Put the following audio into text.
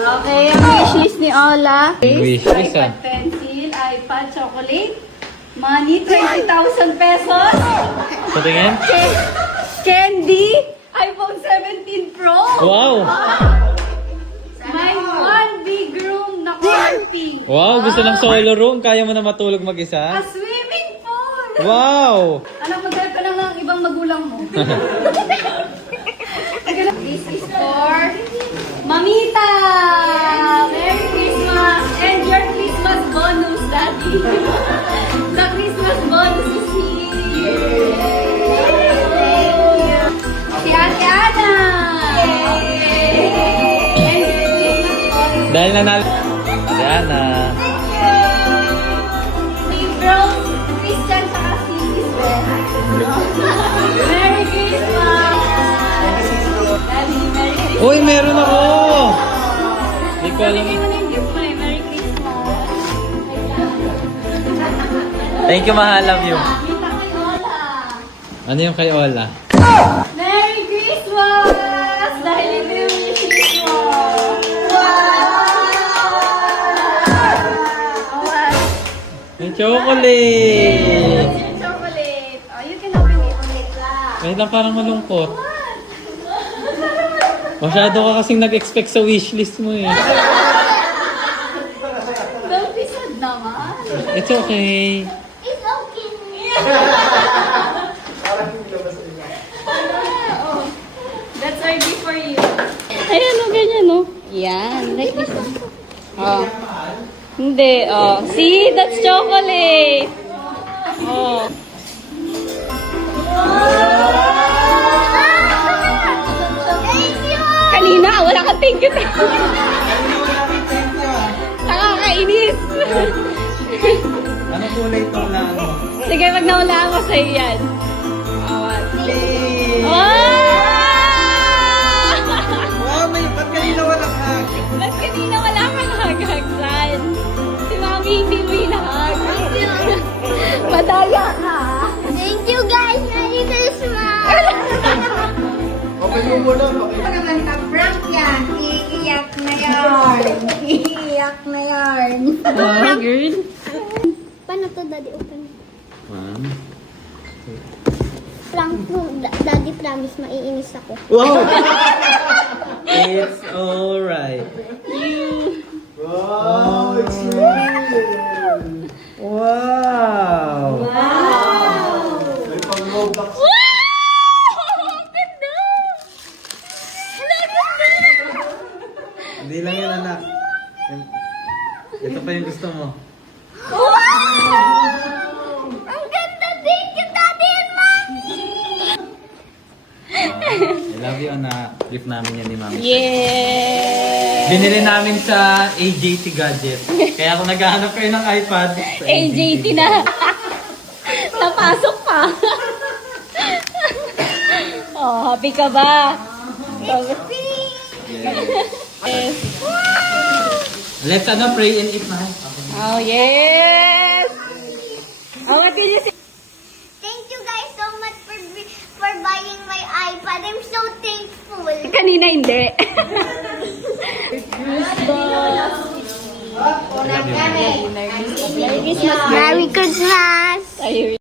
Okay, ang wishlist ni Ola. Wishlist, iPad pencil, iPad chocolate, money, 20,000 pesos. Patingin? Candy, iPhone 17 Pro. Wow! My one big room na color pink. Wow, gusto ng solo room. Kaya mo na matulog mag-isa? A swimming pool. Wow! Anak, magdala ka lang ng ibang magulang mo. This is for Mamita! Merry Christmas! And your Christmas bonus, Daddy! The Christmas bonus is here! Thank you! Si Ate Ana! Okay! And your Christmas bonus. Dahil nanalo. Diana. Si Bro Christian saka si Isabel. Merry Christmas! Daddy, Merry Christmas! Uy, meron ako! Hindi ko alam. Sabi mo na yung gift mo eh. Merry Christmas! Thank you, mahal. Love you. Kita kay Ola! Ano yung kay Ola? Merry Christmas! Dahil ito yung wishes mo! Wow! May chocolate! Your chocolate! Oh, you can open it. Wait lang, parang malungkot. Masyado ka kasing nag-expect sa wishlist mo eh. Don't be sad naman. It's okay. It's okay. Oh, that's our gift for you. Ayan o, ganyan o. Yan, like this. Oh. Hindi, oh. See, that's chocolate. Oh. Kanina, wala kang thank you. Nakakainis. Ano kulay ito na ano? Sige, pag nawalaan ko sa'yo yan. Awat. Wow, ba't kanina walang hag? Ba't kanina wala kang hag-hagsan? Si Mami hindi mo hinahag. Madaya ka. Thank you guys! Merry Christmas! Okay mo muna, okay? Ito naman ka-prank yan. Iiyak na yarn. Iiyak na yarn. Oh, girl. Paano to, Daddy? Open. Ma'am. Prank to. Daddy promise, maiinis ako. Wow! It's alright. You. Wow, it's real! Wow! May pang-robux. Ang ganda! Hindi lang yan, anak. Ito pa yung gusto mo. Ang ganda! Thank you, Daddy and Mommy! I love you, anak. Gift namin yan ni Mami. Yeah! Binili namin sa AJT Gadget. Kaya kung naghahanap kayo ng iPad, sa AJT na. Napasok pa. Oh, happy ka ba? Yes. Let's pray and eat, mahal. Oh, yes! Oh, what can you say? Thank you guys so much for buying my iPad. I'm so thankful. Kanina hindi. I love you. Merry Christmas. Merry Christmas! Merry Christmas.